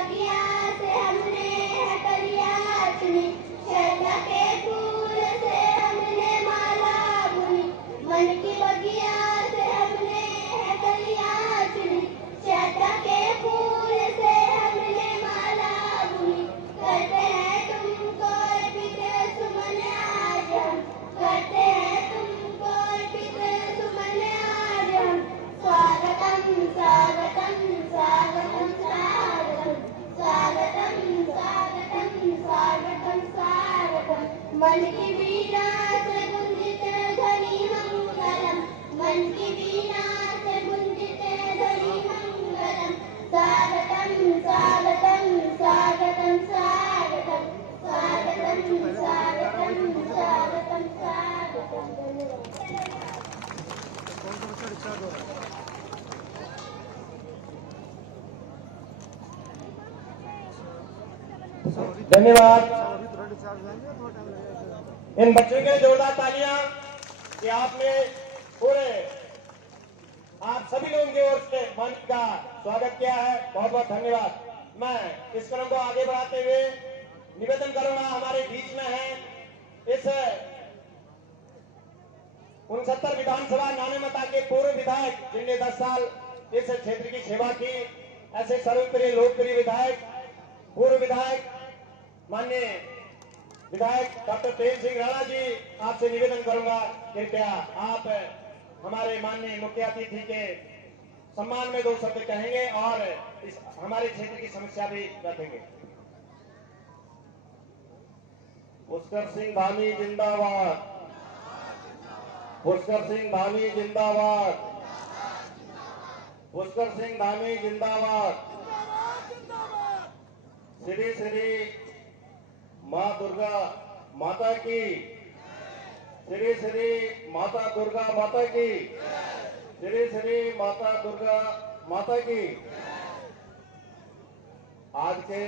बगिया से हमने है कलियां चुनी, श्रद्धा के फूल से हमने माला बुनी। मन की बगिया से हमने है कलियां चुनी, श्रद्धा के फूल से हमने माला बुनी। करते हैं तुमको अर्पित सुमन आज हम, करते हैं तुमको अर्पित सुमन आज हम। स्वागतम स्वागतम स्वागतम स्वागतम स्वागतम स्वागतम स्वागतम स्वागतम। मन की वीणा से गुंजित ध्वनि मंगलम, मन की वीणा से गुंजित ध्वनि मंगलम। स्वागतम स्वागतम स्वागतम स्वागतम स्वागतम स्वागतम स्वागतम स्वागतम। धन्यवाद इन बच्चों के जोरदार तालियां कि आपने पूरे आप सभी लोगों की ओर से मंच का स्वागत किया है। बहुत बहुत धन्यवाद। मैं इस क्रम को आगे बढ़ाते हुए निवेदन करूंगा, हमारे बीच में है इस 69 विधानसभा नानेमता के पूर्व विधायक जिनने 10 साल इस क्षेत्र की सेवा की, ऐसे सर्वप्रिय लोकप्रिय विधायक पूर्व विधायक माननीय विधायक डॉक्टर प्रेम सिंह राणा जी, आपसे निवेदन करूंगा कृपया आप हमारे माननीय मुख्य अतिथि के सम्मान में 2 शब्द कहेंगे और इस हमारे क्षेत्र की समस्या भी रखेंगे। पुष्कर सिंह धामी जिंदाबाद, पुष्कर सिंह धामी जिंदाबाद, पुष्कर सिंह धामी जिंदाबाद। श्री श्री माँ दुर्गा माता की, श्री श्री माता दुर्गा माता की, श्री श्री माता दुर्गा माता की। आज के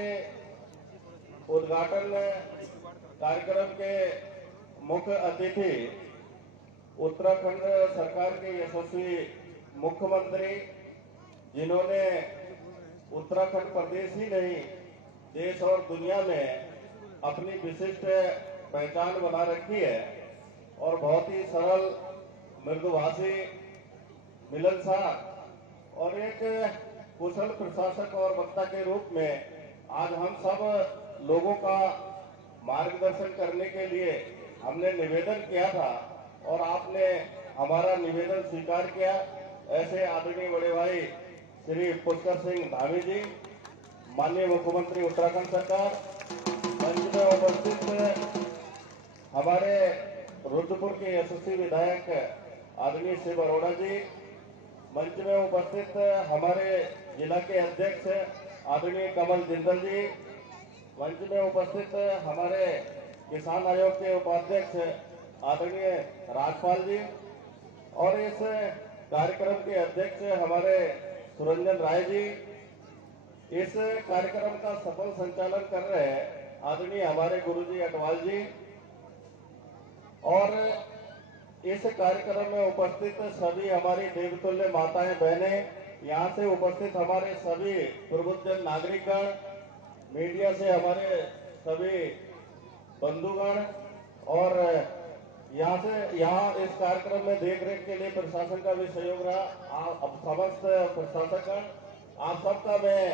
उद्घाटन कार्यक्रम के मुख्य अतिथि उत्तराखंड सरकार के यशस्वी मुख्यमंत्री, जिन्होंने उत्तराखंड प्रदेश ही नहीं देश और दुनिया में अपनी विशिष्ट पहचान बना रखी है और बहुत ही सरल, मृदुभाषी, मिलनसार और एक कुशल प्रशासक और वक्ता के रूप में आज हम सब लोगों का मार्गदर्शन करने के लिए हमने निवेदन किया था और आपने हमारा निवेदन स्वीकार किया। ऐसे आदरणीय बड़े भाई श्री पुष्कर सिंह धामी जी, माननीय मुख्यमंत्री उत्तराखंड सरकार, मंच में उपस्थित हमारे रुद्रपुर के यशस्वी विधायक आदरणीय शिव अरोड़ा जी, मंच में उपस्थित हमारे जिला के अध्यक्ष आदरणीय कमल जिंदल जी, मंच में उपस्थित हमारे किसान आयोग के उपाध्यक्ष आदरणीय राजपाल जी और इस कार्यक्रम के अध्यक्ष हमारे सुरंजन राय जी, इस कार्यक्रम का सफल संचालन कर रहे हैं आदरणीय हमारे गुरुजी अटवाल जी और इस कार्यक्रम में उपस्थित सभी हमारी देवतुल्य माताएं बहनें, यहाँ से उपस्थित हमारे सभी प्रबुद्धजन नागरिकगण, मीडिया से हमारे सभी बंधुगण और यहाँ इस कार्यक्रम में देखरेख के लिए प्रशासन का भी सहयोग रहा। अब समस्त प्रशासकगण, आप सबका मैं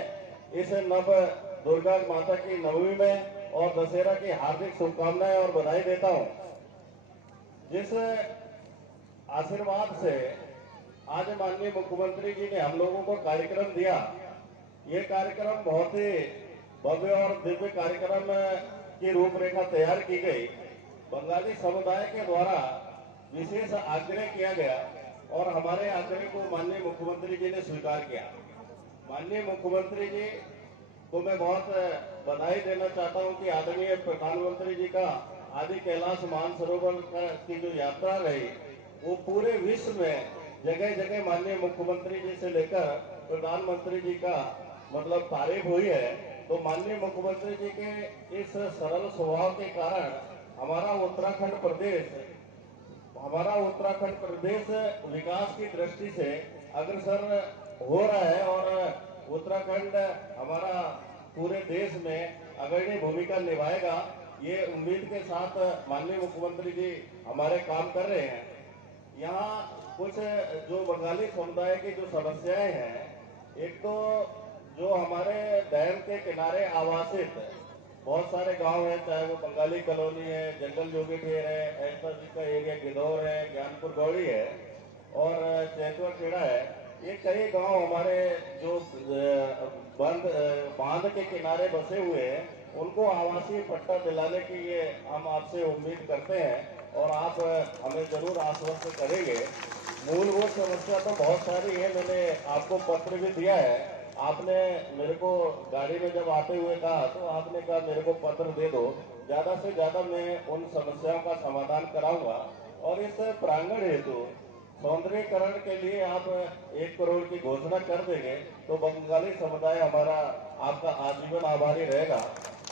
इस नव दुर्गा माता की नवमी में और दशहरा की हार्दिक शुभकामनाएं और बधाई देता हूं। जिस आशीर्वाद से आज माननीय मुख्यमंत्री जी ने हम लोगों को कार्यक्रम दिया, ये कार्यक्रम बहुत ही भव्य और दिव्य कार्यक्रम की रूपरेखा तैयार की गई। बंगाली समुदाय के द्वारा विशेष आग्रह किया गया और हमारे आग्रह को माननीय मुख्यमंत्री जी ने स्वीकार किया। माननीय मुख्यमंत्री जी को मैं बहुत बधाई देना चाहता हूं कि आदरणीय प्रधानमंत्री जी का आदि कैलाश मानसरोवर की जो यात्रा रही, वो पूरे विश्व में जगह जगह माननीय मुख्यमंत्री जी से लेकर प्रधानमंत्री जी का मतलब तारीफ हुई है। तो माननीय मुख्यमंत्री जी के इस सरल स्वभाव के कारण हमारा उत्तराखंड प्रदेश विकास की दृष्टि से अग्रसर हो रहा है और उत्तराखंड हमारा पूरे देश में अग्रणी भूमिका निभाएगा। ये उम्मीद के साथ माननीय मुख्यमंत्री जी हमारे काम कर रहे हैं। यहाँ कुछ जो बंगाली समुदाय की जो समस्याएं हैं, एक तो जो हमारे डैम के किनारे आवासित बहुत सारे गांव हैं, चाहे वो बंगाली कॉलोनी है, जंगल जोगी ठेर है, ऐसा जी का एरिया गिदौर है, ज्ञानपुर गौड़ी है और चैतवा खेड़ा है। ये कई गांव हमारे जो बांध के किनारे बसे हुए हैं, उनको आवासीय पट्टा दिलाने की ये हम आपसे उम्मीद करते हैं और आप हमें जरूर आश्वस्त करेंगे। मूलभूत समस्या तो बहुत सारी है, मैंने आपको पत्र भी दिया है। आपने मेरे को गाड़ी में जब आते हुए कहा तो आपने कहा मेरे को पत्र दे दो, ज्यादा से ज्यादा मैं उन समस्याओं का समाधान कराऊंगा। और इस प्रांगण हेतु सौंदर्यीकरण के लिए आप 1 करोड़ की घोषणा कर देंगे तो बंगाली समुदाय हमारा आपका आजीवन आभारी रहेगा।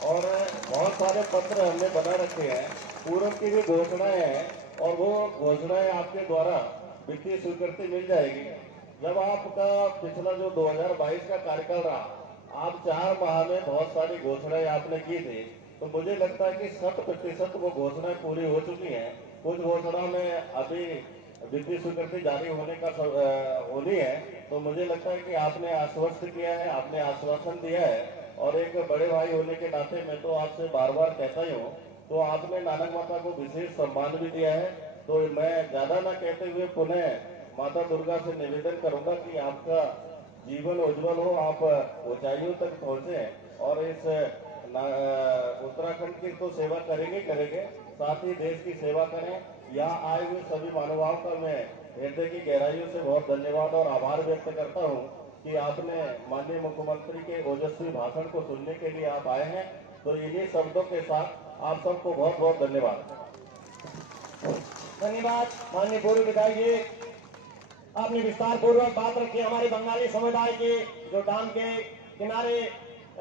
और बहुत सारे पत्र हमने बना रखे हैं, पूर्व की भी घोषणाएं हैं और वो घोषणाएं आपके द्वारा वित्तीय स्वीकृति मिल जाएगी। जब आपका पिछला जो 2022 का कार्यकाल रहा, आप 4 माह में बहुत सारी घोषणाएं आपने की थी, तो मुझे लगता है कि 100% वो घोषणाएं पूरी हो चुकी हैं। कुछ घोषणाओं में अभी वित्तीय स्वीकृति जारी होनी है, तो मुझे लगता है कि आपने आश्वस्त किया है, आपने आश्वासन दिया है। और एक बड़े भाई होने के नाते मैं तो आपसे बार बार कहता ही हूँ, तो आपने नानक माता को विशेष सम्मान भी दिया है। तो मैं ज्यादा ना कहते हुए पुनः माता दुर्गा से निवेदन करूंगा कि आपका जीवन उज्जवल हो, आप ऊंचाइयों तक पहुंचे और इस उत्तराखंड की तो सेवा करेंगे, साथ ही देश की सेवा करें। यहाँ आए हुए सभी मानवाओं का मैं हृदय की गहराइयों से बहुत धन्यवाद और आभार व्यक्त करता हूँ कि आपने माननीय मुख्यमंत्री के ओजस्वी भाषण को सुनने के लिए आप आए हैं। तो इन्हीं शब्दों के साथ आप सबको बहुत बहुत धन्यवाद। धन्यवाद माननीय पूर्व विधायक जी, आपने विस्तार पूर्वक बात रखी। हमारे बंगाली समुदाय के जो डैम के किनारे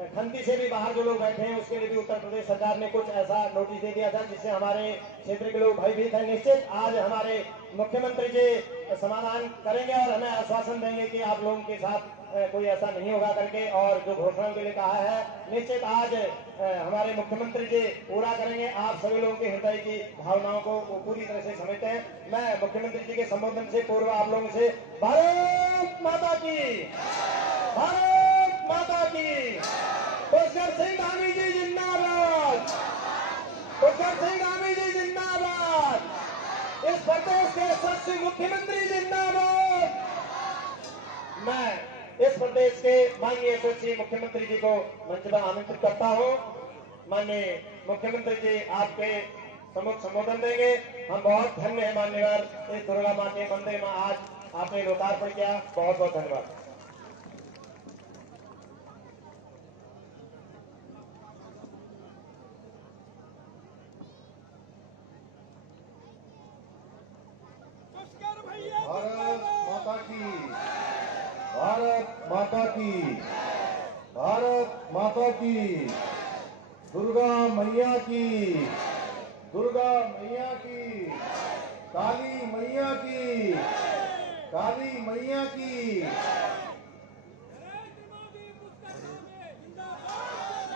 खंती से भी बाहर जो लोग बैठे हैं, उसके लिए भी उत्तर प्रदेश सरकार ने कुछ ऐसा नोटिस दे दिया था जिससे हमारे क्षेत्र के लोग भयभीत हैं। निश्चित आज हमारे मुख्यमंत्री जी समाधान करेंगे और हमें आश्वासन देंगे कि आप लोगों के साथ कोई ऐसा नहीं होगा करके, और जो घोषणाओं के लिए कहा है निश्चित आज हमारे मुख्यमंत्री जी पूरा करेंगे। आप सभी लोगों के हृदय की भावनाओं को वो पूरी तरह से समझते हैं। मैं मुख्यमंत्री जी के संबोधन से पूर्व आप लोगों से भारत माता की, भारत माता की, पुष्कर सिंह धामी जी जिंदाबाद, पुष्कर सिंह धामी जी जिंदाबाद, इस प्रदेश के यशस्वी मुख्यमंत्री जिंदाबाद। मैं इस प्रदेश के माननीय यशस्वी मुख्यमंत्री जी को मंच पर आमंत्रित करता हूं। माननीय मुख्यमंत्री जी आपके सम्मुख संबोधन देंगे। हम बहुत धन्य है मान्यवर, इस दुर्गा माँ के मंदिर में आज आपने लोकार्पण किया, बहुत बहुत धन्यवाद। भारत माता की, भारत माता की, भारत माता की, दुर्गा मैया की, दुर्गा मैया की, काली मैया की, काली मैया की। नरेंद्र मोदी पुष्कर धामे जिंदाबाद,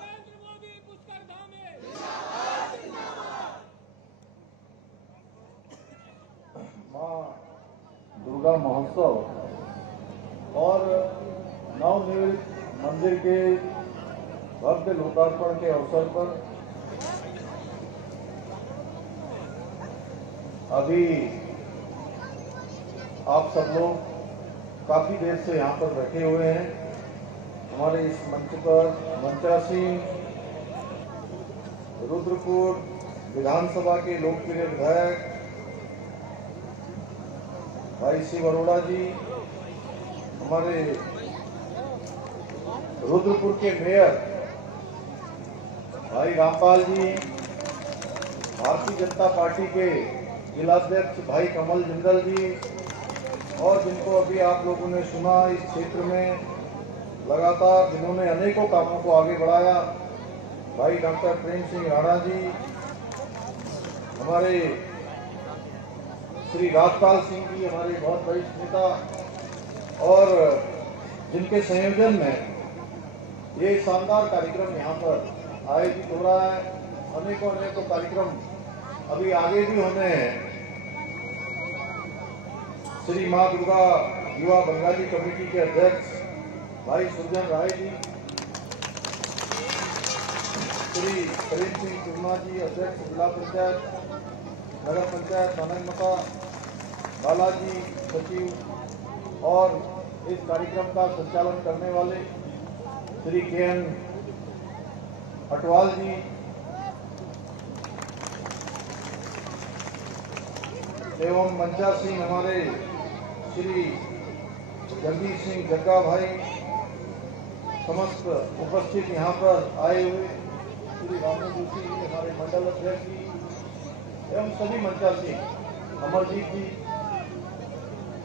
नरेंद्र मोदी पुष्कर धामे जिंदाबाद। माँ दुर्गा महोत्सव और नवनिर्मित मंदिर के भव्य लोकार्पण के अवसर पर अभी आप सब लोग काफी देर से यहाँ पर बैठे हुए हैं। हमारे इस मंच पर मंत्रासी रुद्रपुर विधानसभा के लोकप्रिय विधायक भाई शिव अरोड़ा जी, हमारे रुद्रपुर के मेयर भाई रामपाल जी, भारतीय जनता पार्टी के जिलाध्यक्ष भाई कमल जिंदल जी, और जिनको अभी आप लोगों ने सुना इस क्षेत्र में लगातार जिन्होंने अनेकों कामों को आगे बढ़ाया, भाई डॉक्टर प्रेम सिंह राणा जी, हमारे श्री राजपाल सिंह जी, हमारे बहुत वरिष्ठ नेता, और जिनके संयोजन में ये शानदार कार्यक्रम यहाँ पर आयोजित हो रहा है। अनेकों कार्यक्रम अभी आगे भी होने हैं। श्री माँ दुर्गा युवा बंगाली कमेटी के अध्यक्ष भाई सुरजन राय जी, श्री करीम सिंह चुन्ना जी, अध्यक्ष जिला पंचायत नगर पंचायत नानकमता, बालाजी सचिव, और इस कार्यक्रम का संचालन करने वाले श्री के.एन. अटवाल जी, एवं मंचासीन हमारे श्री जगदीश सिंह जग्गा भाई, समस्त उपस्थित यहाँ पर आए हुए श्री रामू जोशी जी, हमारे मंडल अध्यक्ष जी, एवं सभी मंचासीन अमरजीत जी,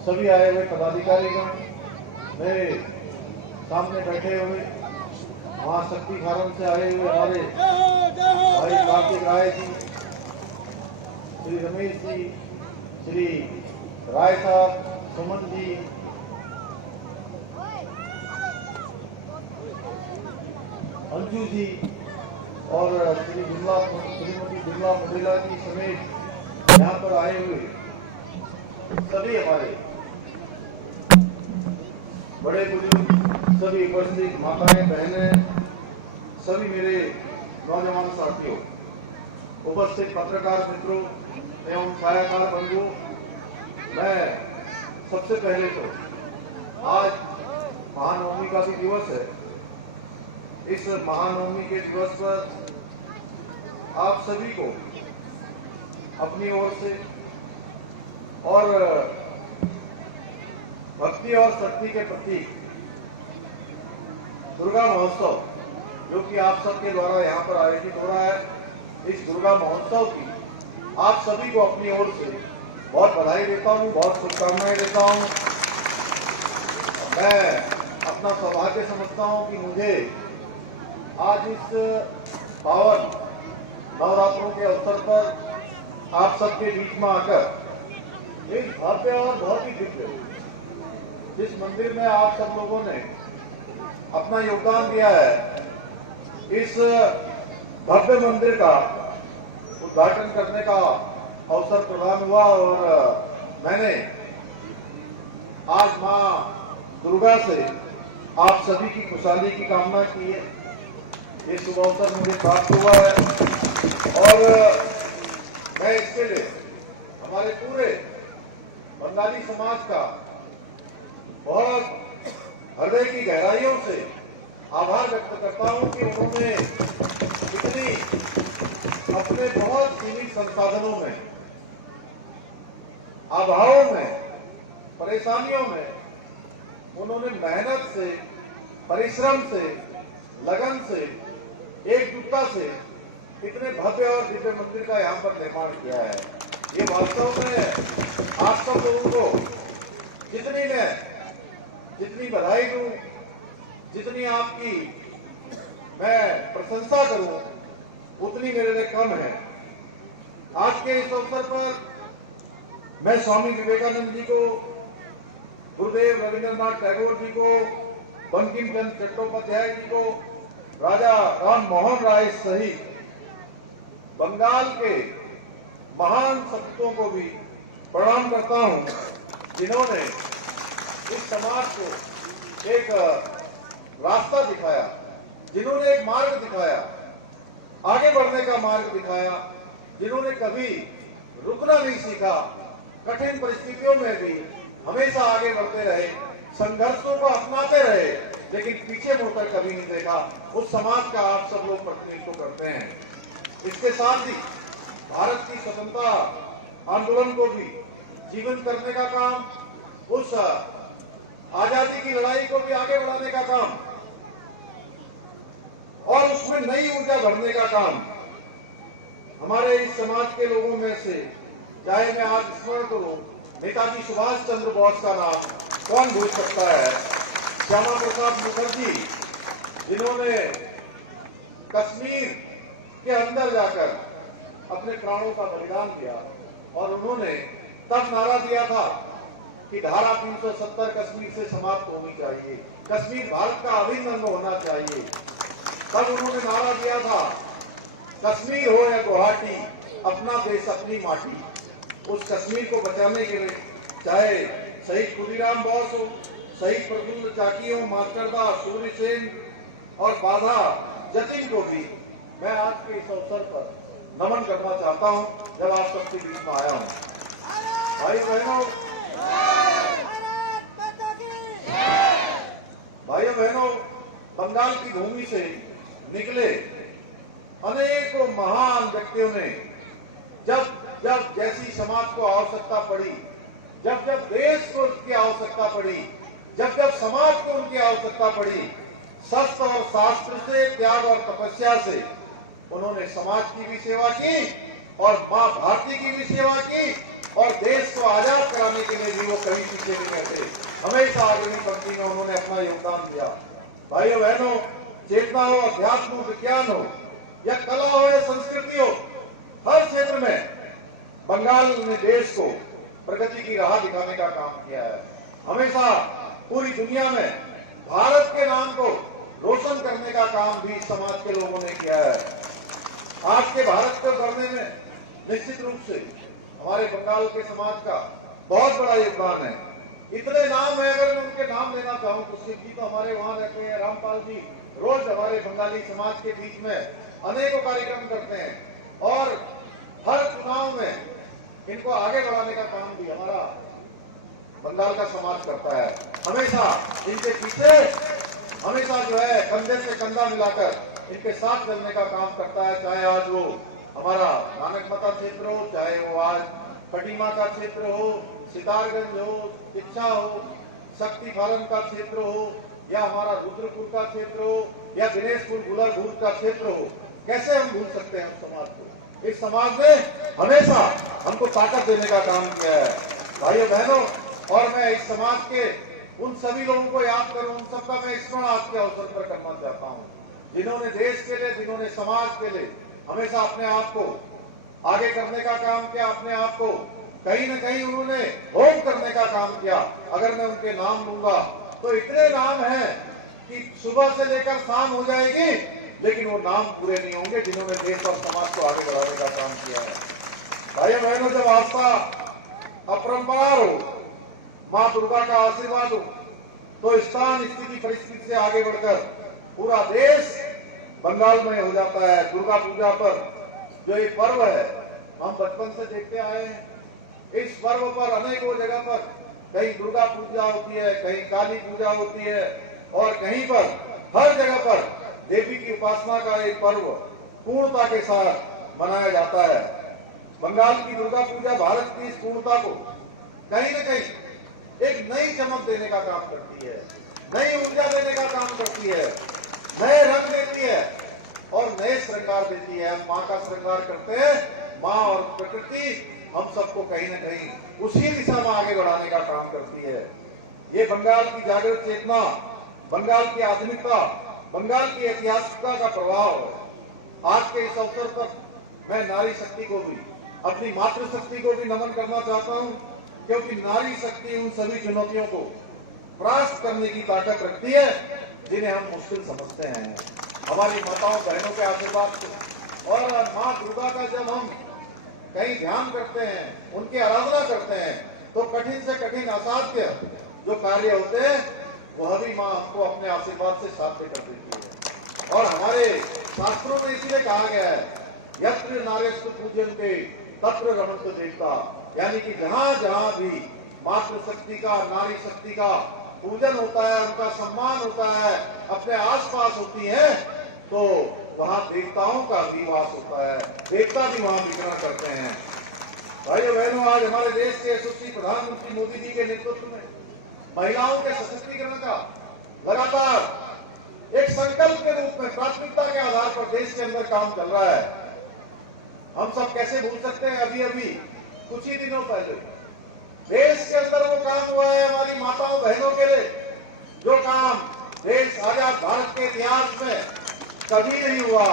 सभी आए हुए पदाधिकारीगण, मेरे सामने बैठे हुए महाशक्ति फार्म से आए हुए हमारे भाई कार्तिक राय जी, श्री रमेश जी, श्री राय साहब, सुमन जी, अंजू जी, और श्रीमती बिमला मंडेला जी समेत यहाँ पर आए हुए सभी हमारे बड़े बुजुर्ग, सभी उपस्थित माताएं, बहनें, सभी मेरे नौजवान साथियों, उपस्थित पत्रकार मित्रों एवं छायाकार बंधुओं, मैं सबसे पहले तो आज महानवमी का भी दिवस है। इस महानवमी के दिवस पर आप सभी को अपनी ओर से और भक्ति और शक्ति के प्रति दुर्गा महोत्सव, जो कि आप सबके द्वारा यहाँ पर आयोजित हो रहा है, इस दुर्गा महोत्सव की आप सभी को अपनी ओर से बहुत बधाई देता हूँ, बहुत शुभकामनाएं देता हूँ। मैं अपना सौभाग्य समझता हूँ कि मुझे आज इस पावन नवरात्रों के अवसर पर आप सबके बीच में आकर एक भव्य और बहुत ही दिव्य, जिस मंदिर में आप सब लोगों ने अपना योगदान दिया है, इस भव्य मंदिर का उद्घाटन करने का अवसर प्रदान हुआ और मैंने आज मां दुर्गा से आप सभी की खुशहाली की कामना की है। ये शुभ अवसर मुझे प्राप्त हुआ है और मैं इसके लिए हमारे पूरे बंगाली समाज का बहुत हृदय की गहराइयों से आभार व्यक्त करता हूं कि उन्होंने इतनी अपने बहुत सीमित संसाधनों में, अभावों में, परेशानियों में उन्होंने मेहनत से, परिश्रम से, लगन से, एकजुटता से इतने भव्य और दिव्य मंदिर का यहाँ पर निर्माण किया है। ये वास्तव में आप सब लोगों को जितनी बधाई दूं, जितनी आपकी मैं प्रशंसा करूं, उतनी मेरे लिए कम है। आज के इस अवसर पर मैं स्वामी विवेकानंद जी को, गुरुदेव रविंद्रनाथ टैगोर जी को, बंकिम चंद्र चट्टोपाध्याय जी को, राजा राम मोहन राय सहित बंगाल के महान सपूतों को भी प्रणाम करता हूं, जिन्होंने इस समाज को एक रास्ता दिखाया, जिन्होंने एक मार्ग दिखाया, आगे बढ़ने का मार्ग दिखाया, जिन्होंने कभी रुकना नहीं सीखा, कठिन परिस्थितियों में भी हमेशा आगे बढ़ते रहे, संघर्षों को अपनाते रहे, लेकिन पीछे मुड़कर कभी नहीं देखा। उस समाज का आप सब लोग प्रतिनिधित्व करते हैं। इसके साथ ही भारत की स्वतंत्रता आंदोलन को भी जीवंत करने का काम, उस आजादी की लड़ाई को भी आगे बढ़ाने का काम और उसमें नई ऊर्जा भरने का काम हमारे इस समाज के लोगों में से, चाहे मैं आज स्मरण करूं नेताजी सुभाष चंद्र बोस का नाम, कौन भूल सकता है, श्यामा प्रसाद मुखर्जी, जिन्होंने कश्मीर के अंदर जाकर अपने प्राणों का बलिदान दिया और उन्होंने तब नारा दिया था कि धारा 370 कश्मीर से समाप्त होनी चाहिए। कश्मीर भारत का अभिन्न अंग होना चाहिए। तब उन्होंने नारा दिया था, कश्मीर हो या गुवाहाटी, अपना देश अपनी माटी। उस कश्मीर को बचाने के लिए चाहे शहीद खुदीराम बोस हो, शहीद प्रफुल्ल चाकी हो, मास्टरदा सूर्य सेन और बाधा जतिन को भी मैं आज के इस अवसर पर नमन करना चाहता हूं, जब आप सबके बीच में आया हूं। भाई बहनों, भाइयों बहनों, बंगाल की भूमि से निकले अनेकों महान व्यक्तियों ने जब जब जैसी समाज को आवश्यकता पड़ी, जब जब देश को उसकी आवश्यकता पड़ी, जब जब समाज को उनकी आवश्यकता पड़ी, शस्त्र और शास्त्र से, त्याग और तपस्या से उन्होंने समाज की भी सेवा की और मां भारती की भी सेवा की और देश को आजाद कराने के लिए भी वो कभी पीछे नहीं रहते। हमेशा अग्रणी पंक्ति में उन्होंने अपना योगदान दिया। भाइयों बहनों, चेतना हो, अध्यात्म हो, विज्ञान हो या कला हो या संस्कृति हो, हर क्षेत्र में बंगाल ने देश को प्रगति की राह दिखाने का काम किया है। हमेशा पूरी दुनिया में भारत के नाम को रोशन करने का काम भी समाज के लोगों ने किया है। आज के भारत को गढ़ने में निश्चित रूप से हमारे बंगाल के समाज का बहुत बड़ा योगदान है। इतने नाम है, अगर मैं उनके नाम लेना चाहूं तो शिव जी तो हमारे वहां रहते हैं, रामपाल जी रोज हमारे बंगाली समाज के बीच में अनेकों कार्यक्रम करते हैं और हर चुनाव में इनको आगे बढ़ाने का काम भी हमारा बंगाल का समाज करता है। हमेशा इनके पीछे हमेशा जो है कंधे से कंधा मिलाकर इनके साथ चलने का काम करता है। चाहे आज वो हमारा नानकमता क्षेत्र हो, चाहे वो आज खटीमा का क्षेत्र हो, सितारगंज हो, शिक्षा हो, शक्ति फार्म का क्षेत्र हो या हमारा रुद्रपुर का क्षेत्र हो या दिनेशपुर गुलरभूत का क्षेत्र हो, कैसे हम भूल सकते हैं उस समाज को। इस समाज ने हमेशा हमको ताकत देने का काम किया है। भाइयों बहनों, और मैं इस समाज के उन सभी लोगों को याद करूं, उन सबका मैं स्मरण आज के अवसर पर करना चाहता हूं, जिन्होंने देश के लिए, जिन्होंने समाज के लिए हमेशा अपने आप को आगे करने का काम किया, अपने आप को कहीं न कहीं उन्होंने होम करने का काम किया। अगर मैं उनके नाम लूंगा तो इतने नाम हैं कि सुबह से लेकर शाम हो जाएगी, लेकिन वो नाम पूरे नहीं होंगे जिन्होंने देश और समाज को आगे बढ़ाने का काम किया है। भाइयों बहनों, जब आस्था अपरंपार हो, माँ दुर्गा का आशीर्वाद हो, तो स्थान, स्थिति, परिस्थिति से आगे बढ़कर पूरा देश बंगालमय हो जाता है। दुर्गा पूजा पर जो एक पर्व है, हम बचपन से देखते आए हैं। इस पर्व पर अनेकों जगह पर कहीं दुर्गा पूजा होती है, कहीं काली पूजा होती है और कहीं पर हर जगह पर देवी की उपासना का एक पर्व पूर्णता के साथ मनाया जाता है। बंगाल की दुर्गा पूजा भारत की इस पूर्णता को कहीं न कहीं एक नई चमक देने का काम करती है, नई ऊर्जा देने का काम करती है, नए रंग देती है और नए श्रृंगार देती है। हम माँ का श्रृंगार करते हैं, माँ और प्रकृति हम सबको कहीं न कहीं उसी दिशा में आगे बढ़ाने का काम करती है। ये बंगाल की जागृत चेतना, बंगाल की आधुनिकता, बंगाल की ऐतिहासिकता का प्रभाव है। आज के इस अवसर पर मैं नारी शक्ति को भी, अपनी मातृशक्ति को भी नमन करना चाहता हूँ, क्योंकि नारी शक्ति उन सभी चुनौतियों को परास्त करने की ताकत रखती है जिन्हें हम मुश्किल समझते हैं। हमारी माताओं बहनों के आशीर्वाद से और माँ दुर्गा का जब हम कहीं ध्यान करते हैं, उनकी आराधना करते हैं, तो कठिन से कठिन असाध्य जो कार्य होते हैं वह भी माँ हमको अपने आशीर्वाद से साध्य कर देती है। और हमारे शास्त्रों में इसलिए कहा गया है, यत्र नारेस्तु पूज्यन्ते तत्र रमन्ते देवता, यानी कि जहाँ जहाँ भी मातृशक्ति का, नारी शक्ति का पूजन होता है, उनका सम्मान होता है, अपने आसपास होती है, तो वहाँ देवताओं का भी वास होता है, देवता भी वहाँ विचरण करते हैं। भाइयों बहनों, आज हमारे देश के यशस्वी प्रधानमंत्री मोदी जी के नेतृत्व में महिलाओं के सशक्तिकरण का लगातार एक संकल्प के रूप में प्राथमिकता के आधार पर देश के अंदर काम चल रहा है। हम सब कैसे भूल सकते हैं, अभी अभी कुछ ही दिनों पहले देश के अंदर वो काम हुआ है हमारी माताओं बहनों के लिए, जो काम देश आजाद भारत के इतिहास में कभी नहीं हुआ।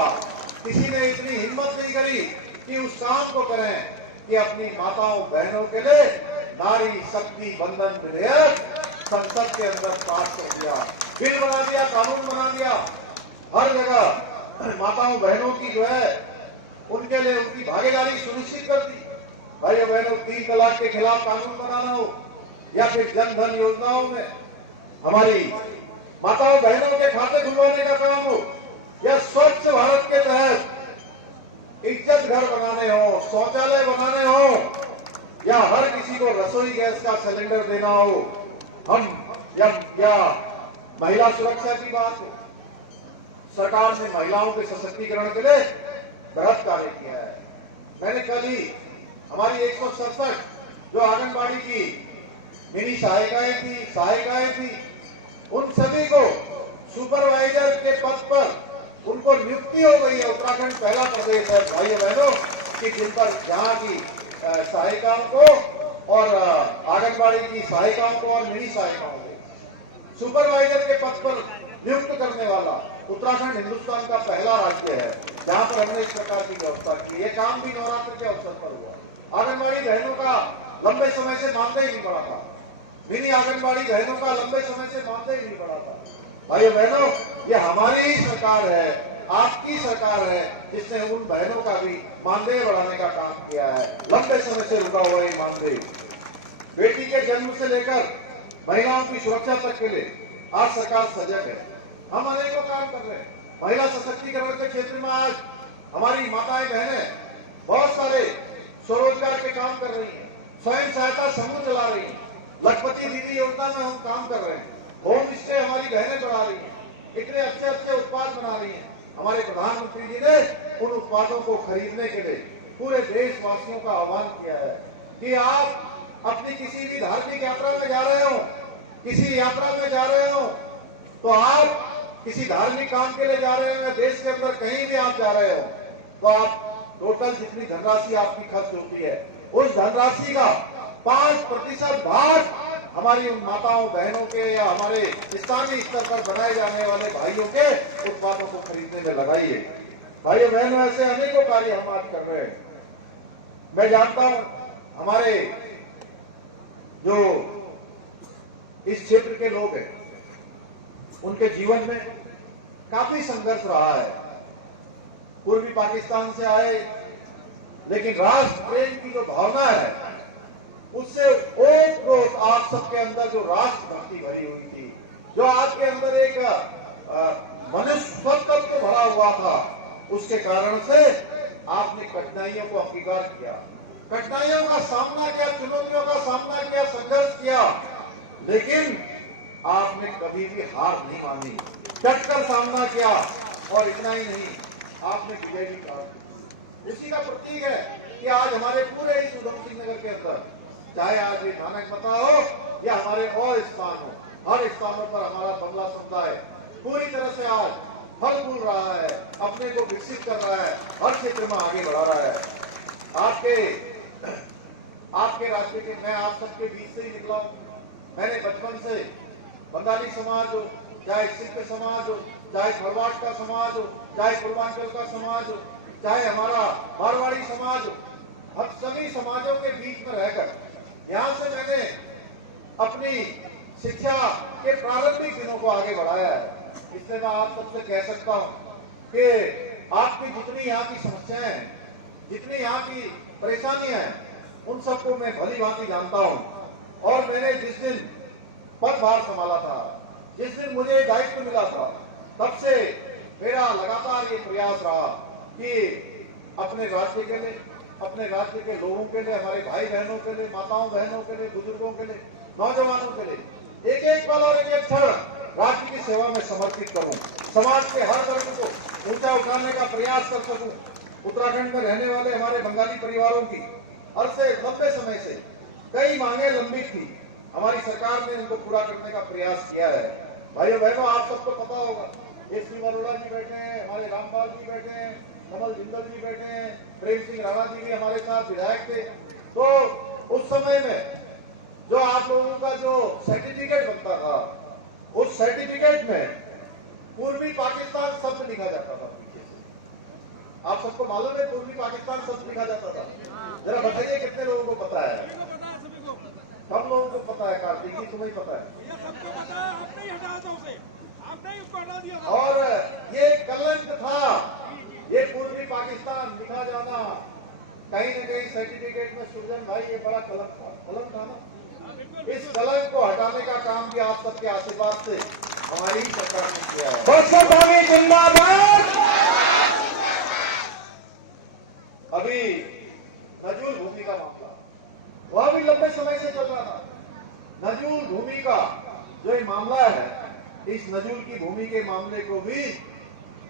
किसी ने इतनी हिम्मत नहीं करी कि उस काम को करें कि अपनी माताओं बहनों के लिए नारी शक्ति बंधन विधेयक संसद के अंदर पास कर दिया। बिल बना दिया, कानून बना दिया, हर जगह माताओं बहनों की जो है उनके लिए उनकी भागीदारी सुनिश्चित कर दी। भाई बहनों, 3 तलाक के खिलाफ कानून बनाना हो या फिर जन धन योजनाओं में हमारी माताओं बहनों के खाते खुलवाने का काम हो, या स्वच्छ भारत के तहत इज्जत घर बनाने हो, शौचालय बनाने हो, या हर किसी को रसोई गैस का सिलेंडर देना हो, या महिला सुरक्षा की बात हो, सरकार ने महिलाओं के सशक्तिकरण के लिए बृहत कार्य किया है। मैंने कल ही हमारी 167 जो आंगनबाड़ी की मिनी सहायिकाएं थी, उन सभी को सुपरवाइजर के पद पर उनको नियुक्ति हो गई है। उत्तराखंड पहला प्रदेश है भाई बहनों कि जिन पर जहाँ की सहायिकाओं को और आंगनबाड़ी की सहायिकाओं को और मिनी सहायिकाओं को सुपरवाइजर के पद पर नियुक्त करने वाला उत्तराखंड हिंदुस्तान का पहला राज्य है जहाँ पर हमने इस प्रकार की व्यवस्था की। ये काम भी नवरात्र के अवसर पर हुआ। आंगनबाड़ी बहनों का लंबे समय से मानदेय नहीं बढ़ा था, मिनी आंगनबाड़ी बहनों का लंबे समय से मानदेय नहीं बढ़ा था। भाई बहनों, ये हमारी ही सरकार है, आपकी सरकार है, जिसने उन बहनों का भी मानदेय बढ़ाने का काम किया है। लंबे समय से रुका हुआ ये मानदेय बेटी के जन्म से लेकर महिलाओं की सुरक्षा तक के लिए आज सरकार सजग है। हम अनेकों काम कर रहे हैं। महिला सशक्तिकरण के क्षेत्र में आज हमारी माताएं बहनें बहुत सारे स्वरोजगार के काम कर रही हैं, स्वयं सहायता समूह चला रही हैं, लखपति दीदी योजना में हम काम कर रहे हैं, होम स्टे हमारी बहनें बढ़ा रही हैं, इतने अच्छे अच्छे उत्पाद बना रही हैं। हमारे प्रधानमंत्री जी ने उन उत्पादों को खरीदने के लिए पूरे देशवासियों का आह्वान किया है कि आप अपनी किसी भी धार्मिक यात्रा में जा रहे हो, किसी यात्रा में जा रहे हो, तो आप किसी धार्मिक काम के लिए जा रहे हो या देश के अंदर कहीं भी आप जा रहे हो, तो आप टोटल जितनी धनराशि आपकी खर्च होती है उस धनराशि का 5% भाग हमारी उन माताओं बहनों के या हमारे स्थानीय स्तर पर बनाए जाने वाले भाइयों के उत्पादों को खरीदने में लगाइए। भाइयों बहनों, ऐसे अनेकों कार्य हम आज कर रहे हैं। मैं जानता हूं हमारे जो इस क्षेत्र के लोग हैं उनके जीवन में काफी संघर्ष रहा है। पूर्वी पाकिस्तान से आए, लेकिन राष्ट्र प्रेम की जो भावना है उससे ओत आप सबके अंदर जो राष्ट्र भक्ति भरी हुई थी, जो आपके अंदर एक मनुष्यत्व तो भरा हुआ था, उसके कारण से आपने कठिनाइयों को अंगीकार किया, कठिनाइयों का सामना किया, चुनौतियों का सामना किया, संघर्ष किया, लेकिन आपने कभी भी हार नहीं मानी, डटकर सामना किया। और इतना ही नहीं, आपने विजय भी प्राप्त। उसी का प्रतीक है कि आज हमारे पूरे इस उधम सिंह नगर के अंदर, चाहे आज ये नानक मता हो या हमारे और स्थान हो, हर स्थानों पर हमारा बंगला समुदाय पूरी तरह से आज फल फूल रहा है, अपने को विकसित कर रहा है, हर क्षेत्र में आगे बढ़ा रहा है। आपके राज्य के, मैं आप सबके बीच से ही निकला हूं। मैंने बचपन से बंगाली समाज हो, चाहे सिख समाज हो, चाहे भरवाड़ का समाज हो, चाहे पूर्वांचल का समाज हो, चाहे हमारा मारवाड़ी समाज हो, हम सभी समाजों के बीच में रहकर यहाँ से मैंने अपनी शिक्षा के प्रारंभिक दिनों को आगे बढ़ाया है। इसलिए मैं आप सबसे कह सकता हूँ कि आपकी जितनी यहाँ की समस्याएं हैं, जितनी यहाँ की परेशानियां हैं, उन सबको मैं भली भांति जानता हूँ। और मैंने जिस दिन पदभार संभाला था, जिस दिन मुझे दायित्व मिला था, तब से मेरा लगातार ये प्रयास रहा कि अपने राज्य के लिए, अपने राज्य के लोगों के लिए, हमारे भाई बहनों के लिए, माताओं बहनों के लिए, बुजुर्गों के लिए, नौजवानों के लिए एक एक पल और एक एक क्षण राज्य की सेवा में समर्पित करूं, समाज के हर वर्ग को ऊंचा उठाने का प्रयास कर सकूं। उत्तराखंड में रहने वाले हमारे बंगाली परिवारों की अरसे लंबे समय से कई मांगे लंबित थी, हमारी सरकार ने इनको पूरा करने का प्रयास किया है। भाइयों बहनों, आप सबको पता होगा, एसपी अरोड़ा जी बैठे हैं, हमारे रामपाल जी बैठे हैं, कमल जिंदल जी बैठे हैं, प्रेम सिंह राणा जी भी हमारे साथ विधायक थे। तो उस समय में जो आप लोगों का जो सर्टिफिकेट बनता था, उस सर्टिफिकेट में पूर्वी पाकिस्तान शब्द लिखा जाता था पीछे से। आप सबको मालूम है पूर्वी पाकिस्तान शब्द लिखा जाता था? जरा बताइए कितने लोगों को पता है? सब लोगों को पता है। कार्तिक जी, तुम्हें पता है? सबको पता है, आप नहीं हटा दो उसे। आपने ही उसको हटा दिया। और ये कलंक था, ये पूर्वी पाकिस्तान लिखा जाना कहीं न कहीं सर्टिफिकेट में सुरजन भाई ये बड़ा कलंक था ना। इस कलंक को हटाने का काम भी आप सबके आशीर्वाद से हमारी ही सरकार ने किया है। बक्सर धामी जिंदाबाद। अभी नजूल भूमि का मामला वह भी लंबे समय से चल रहा था। नजूल भूमि का जो ये मामला है, इस नजूल की भूमि के मामले को भी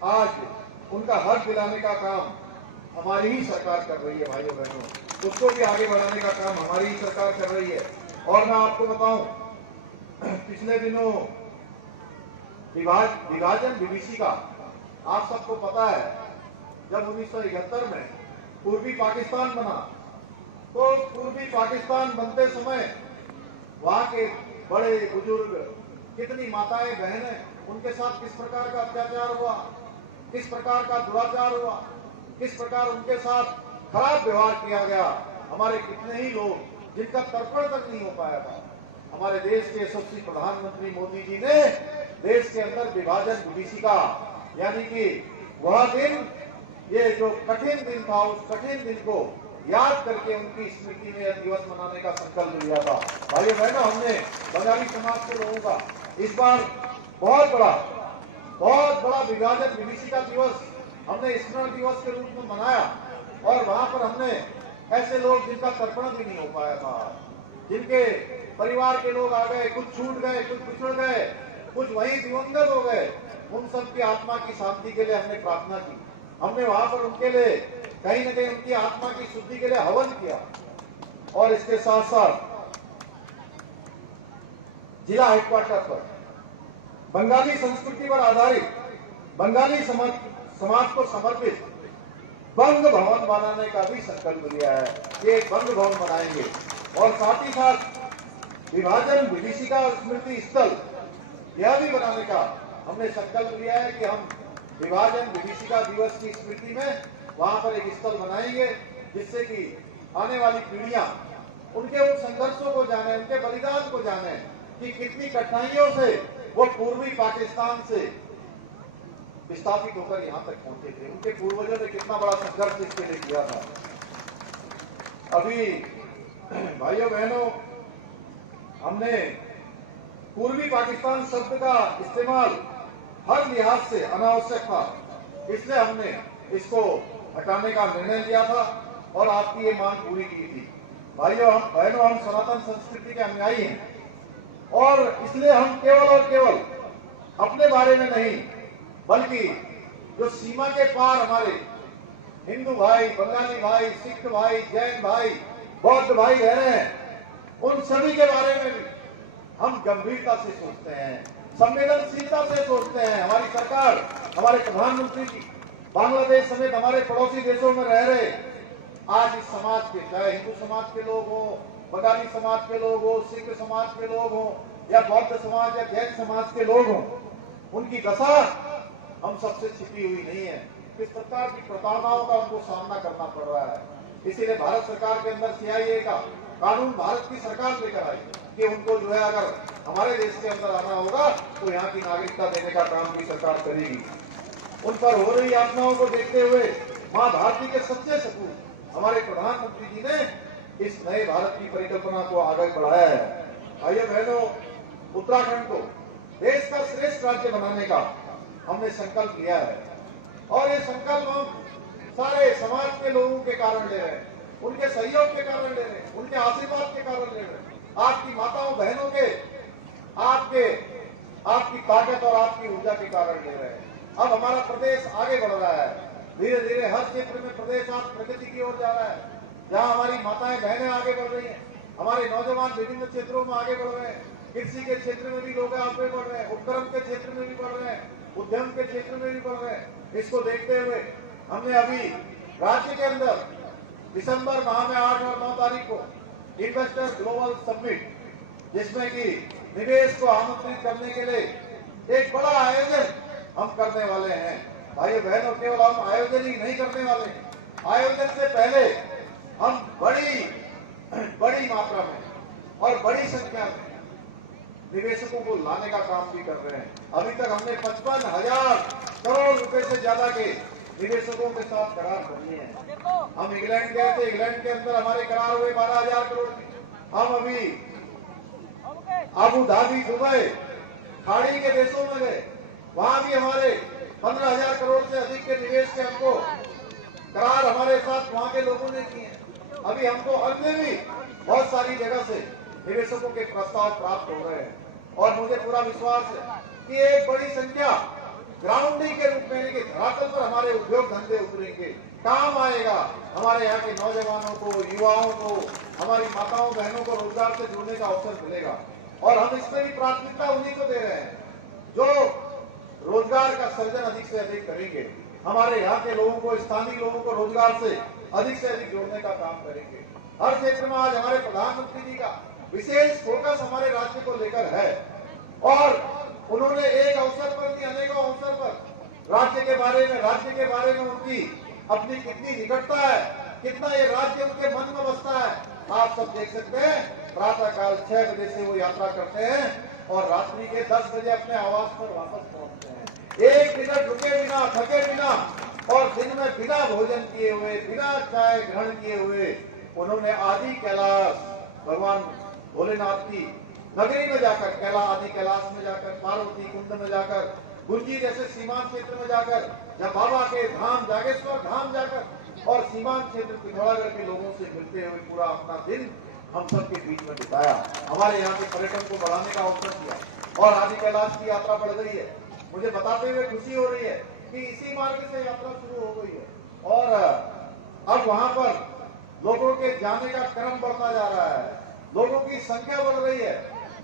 आज उनका हक दिलाने का काम हमारी ही सरकार कर रही है भाइयों बहनों। उसको भी आगे बढ़ाने का काम हमारी ही सरकार कर रही है। और मैं आपको बताऊं, पिछले दिनों विभाजन विभीषी का आप सबको पता है, जब 1971 में पूर्वी पाकिस्तान बना, तो पूर्वी पाकिस्तान बनते समय वहां के बड़े बुजुर्ग, कितनी माताएं बहनें, उनके साथ किस प्रकार का अत्याचार हुआ, किस प्रकार का दुराचार हुआ, किस प्रकार उनके साथ खराब व्यवहार किया गया। हमारे कितने ही लोग जिनका तर्पण तक नहीं हो पाया था। हमारे देश के यशस्वी प्रधानमंत्री मोदी जी ने देश के अंदर विभाजन विभीषी का, यानी कि वह दिन, ये जो कठिन दिन था, उस कठिन दिन को याद करके उनकी स्मृति में यह दिवस मनाने का संकल्प लिया था। भाइयों बहनों, हमने बंगाली समाज के लोगों का इस बार बहुत बड़ा विभाजन विभीषी का दिवस हमने स्मरण दिवस के रूप में मनाया। और वहां पर हमने ऐसे लोग जिनका तर्पण भी नहीं हो पाया था, जिनके परिवार के लोग आ गए, कुछ छूट गए, कुछ पिछड़ गए, कुछ वहीं दिवंगत हो गए, उन सब की आत्मा की शांति के लिए हमने प्रार्थना की। हमने वहां पर उनके लिए कहीं न कहीं उनकी आत्मा की शुद्धि के लिए हवन किया। और इसके साथ साथ जिला हेडक्वार्टर पर बंगाली संस्कृति पर आधारित, बंगाली समाज को समर्पित बंग भवन बनाने का भी संकल्प लिया है। ये एक बंग भवन बनाएंगे। और साथ ही साथ विभाजन विभीषी का स्मृति स्थल यह भी बनाने का हमने संकल्प लिया है कि हम विभाजन विभीषिका दिवस की स्मृति में वहां पर एक स्थल बनाएंगे, जिससे कि आने वाली पीढ़ियां उनके उन संघर्षों को जाने, उनके बलिदान को जाने कि कितनी कठिनाइयों से वो पूर्वी पाकिस्तान से विस्थापित होकर यहां तक पहुंचे थे। उनके पूर्वजों ने कितना बड़ा संघर्ष इसके लिए किया था। अभी भाइयों बहनों, हमने पूर्वी पाकिस्तान शब्द का इस्तेमाल हर लिहाज से अनावश्यक था, इसलिए हमने इसको हटाने का निर्णय लिया था और आपकी ये मांग पूरी की थी। भाइयों बहनों, हम सनातन संस्कृति के अनुयायी हैं और इसलिए हम केवल और केवल अपने बारे में नहीं, बल्कि जो सीमा के पार हमारे हिंदू भाई, बंगाली भाई, सिख भाई, जैन भाई, बौद्ध भाई रह रहे हैं, उन सभी के बारे में भी हम गंभीरता से सोचते हैं, संवेदनशीलता से सोचते हैं। हमारी सरकार, हमारे प्रधानमंत्री जी बांग्लादेश समेत हमारे पड़ोसी देशों में रह रहे आज इस समाज के, चाहे हिंदू समाज के लोग हो, बंगाली समाज के लोग हो, सिख समाज के लोग हो, या बौद्ध समाज या जैन समाज के लोग हो, उनकी दशा हम सबसे छिपी हुई नहीं है। किस प्रकार की प्रताड़नाओं का उनको सामना करना पड़ रहा है। इसीलिए भारत सरकार के अंदर सीआईए का कानून भारत की सरकार लेकर आई कि उनको जो है अगर हमारे देश के अंदर आना होगा तो यहाँ की नागरिकता देने का काम भी सरकार करेगी। उन पर हो रही यातनाओं को देखते हुए माँ भारती के सच्चे सपूत हमारे प्रधानमंत्री जी ने इस नए भारत की परिकल्पना को आगे बढ़ाया है। भाइयों बहनों, उत्तराखंड को देश का श्रेष्ठ राज्य बनाने का हमने संकल्प लिया है और ये संकल्प हम सारे समाज के लोगों के कारण ले रहे हैं, उनके सहयोग के कारण ले रहे हैं, उनके आशीर्वाद के कारण ले रहे हैं, आपकी माताओं बहनों के आपकी ताकत और आपकी ऊर्जा के कारण ले रहे हैं। अब हमारा प्रदेश आगे बढ़ रहा है, धीरे धीरे हर क्षेत्र में प्रदेश आज प्रगति की ओर जा रहा है। जहाँ हमारी माताएं बहनें आगे बढ़ रही हैं, हमारे नौजवान विभिन्न क्षेत्रों में आगे बढ़ रहे हैं, कृषि के क्षेत्र में भी लोग आगे बढ़ रहे हैं, उपक्रम के क्षेत्र में भी बढ़ रहे हैं, उद्यम के क्षेत्र में भी बढ़ रहे हैं। इसको देखते हुए हमने अभी राज्य के अंदर दिसंबर माह में 8 और 9 तारीख को इन्वेस्टर ग्लोबल समिट, जिसमें कि निवेश को आमंत्रित करने के लिए एक बड़ा आयोजन हम करने वाले हैं। भाइयों बहनों, केवल हम आयोजन ही नहीं करने वाले, आयोजन से पहले हम बड़ी मात्रा में और बड़ी संख्या में निवेशकों को लाने का काम भी कर रहे हैं। अभी तक हमने 55,000 करोड़ रुपए से ज्यादा के निवेशकों के साथ करार कर लिए हैं। हम इंग्लैंड गए थे, इंग्लैंड के अंदर हमारे करार हुए 12,000 करोड़ के। हम अभी अबू धाबी, दुबई, खाड़ी के देशों में गए, वहां भी हमारे 15,000 करोड़ से अधिक के निवेश के हमको करार हमारे साथ वहां के लोगों ने किए हैं। अभी हमको अन्य भी बहुत सारी जगह से निवेशकों के प्रस्ताव प्राप्त हो रहे हैं और मुझे पूरा विश्वास है कि एक बड़ी संख्या ग्राउंडिंग के रूप में, यानी कि धरातल पर हमारे उद्योग धंधे उभरेंगे, काम आएगा। हमारे यहाँ के नौजवानों को, युवाओं को, हमारी माताओं बहनों को रोजगार से जुड़ने का अवसर मिलेगा और हम इसमें भी प्राथमिकता उन्हीं को दे रहे हैं जो रोजगार का सृजन अधिक से अधिक करेंगे। हमारे यहाँ के लोगों को, स्थानीय लोगों को रोजगार से अधिक जोड़ने का काम करेंगे। हर क्षेत्र में आज हमारे प्रधानमंत्री जी का विशेष फोकस हमारे राज्य को लेकर है और उन्होंने एक अवसर पर नहीं, अनेकों अवसर पर राज्य के बारे में उनकी अपनी कितनी निकटता है, कितना ये राज्य उनके मन में बसता है, आप सब देख सकते हैं। प्रातः काल 6 बजे से वो यात्रा करते हैं और रात्रि के 10 बजे अपने आवास पर वापस पहुंचते हैं। एक मिनट रुके बिना, थके बिना और दिन में बिना भोजन किए हुए, बिना चाय ग्रहण किए हुए उन्होंने आदि कैलाश भगवान भोलेनाथ की नगरी में जाकर, आदि कैलाश में जाकर, पार्वती कुंड में जाकर, गुंजी जैसे सीमांत क्षेत्र में जाकर, जब बाबा के धाम जागेश्वर धाम जाकर और सीमांत क्षेत्र पिथौरागढ़ के लोगों से मिलते हुए पूरा अपना दिन हम सबके बीच में बिताया। हमारे यहाँ के पर्यटन को बढ़ाने का अवसर दिया और आदि कैलाश की यात्रा बढ़ गई है। मुझे बताते हुए खुशी हो रही है कि इसी मार्ग से यात्रा शुरू हो गई है और अब वहां पर लोगों के जाने का क्रम बढ़ता जा रहा है, लोगों की संख्या बढ़ रही है।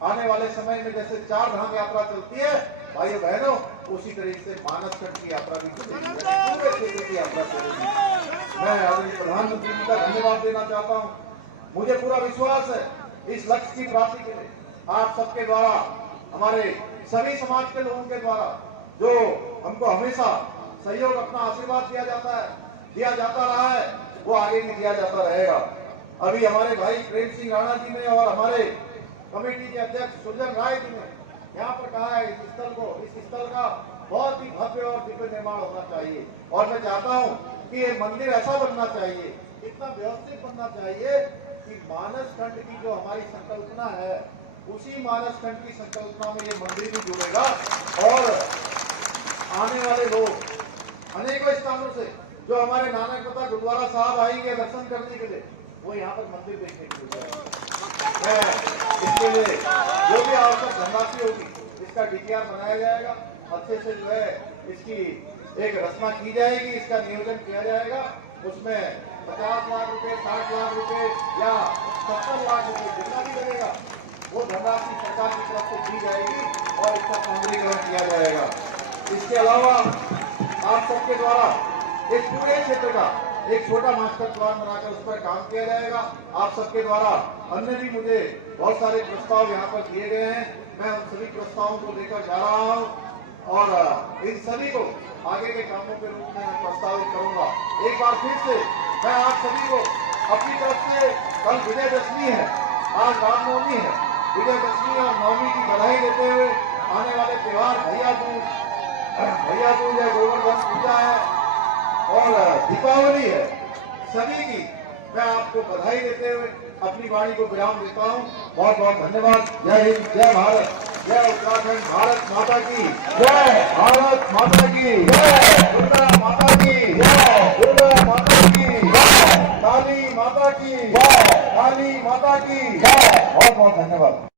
आने वाले समय में जैसे 4 धाम यात्रा चलती है भाइयों बहनों, उसी तरीके से मानस खंड की यात्रा भी चलेगी, पूरे क्षेत्र की यात्रा चलेगी। मैं आदरणीय प्रधानमंत्री जी का धन्यवाद देना चाहता हूँ। मुझे पूरा विश्वास है इस लक्ष्य की प्राप्ति के लिए आप सबके द्वारा, हमारे सभी समाज के लोगों के द्वारा जो हमको हमेशा सहयोग, अपना आशीर्वाद दिया जाता रहा है, वो आगे भी दिया जाता रहेगा। अभी हमारे भाई प्रेम सिंह राणा जी ने और हमारे कमेटी के अध्यक्ष सुरजन राय जी ने यहाँ पर कहा है इस स्थल का बहुत ही भव्य और दिव्य निर्माण होना चाहिए और मैं चाहता हूँ कि ये मंदिर ऐसा बनना चाहिए, इतना व्यवस्थित बनना चाहिए कि मानस खंड की जो हमारी संकल्पना है उसी मानस खंड की संकल्पना में ये मंदिर भी जुड़ेगा और आने वाले लोग अनेकों स्थानों से जो हमारे नानकमता गुरुद्वारा साहब आएंगे दर्शन करने के लिए, वो यहाँ पर मंदिर देखने के लिए जाएंगे। इसके लिए जो भी आवश्यक धनराशि होगी इसका डीपीआर बनाया जाएगा, अच्छे से जो है इसकी एक रचना की जाएगी, इसका नियोजन किया जाएगा। उसमें 50 लाख रुपए, 60 लाख रुपए या 70 लाख रुपए जितना भी लगेगा वो धनराशि सरकार की तरफ से दी जाएगी और इसका पंजीकरण किया जाएगा। इसके अलावा आप सबके द्वारा इस पूरे क्षेत्र का एक छोटा मास्टर प्लान बनाकर उस पर काम किया जाएगा। आप सबके द्वारा अन्य भी मुझे बहुत सारे प्रस्ताव यहाँ पर दिए गए हैं, मैं उन सभी प्रस्तावों को लेकर जा रहा हूँ और इन सभी को आगे के कामों के रूप में प्रस्तावित करूंगा। एक बार फिर से मैं आप सभी को अपनी तरफ से, कल विजयदशमी है, आज रामनवमी है, विजयदशमी और नवमी की बधाई देते हुए आने वाले त्योहार भैया दूज है, गोवर्धन पूजा है और दीपावली है, सभी की मैं आपको बधाई देते हुए अपनी वाणी को विराम देता हूँ। बहुत बहुत धन्यवाद। जय हिंद, जय भारत, जय उत्तराखंड, भारत माता की जय, भारत माता की जय, दुर्गा माता की जय, दुर्गा माता की जय, काली माता की जय, काली माता की जय। बहुत बहुत धन्यवाद।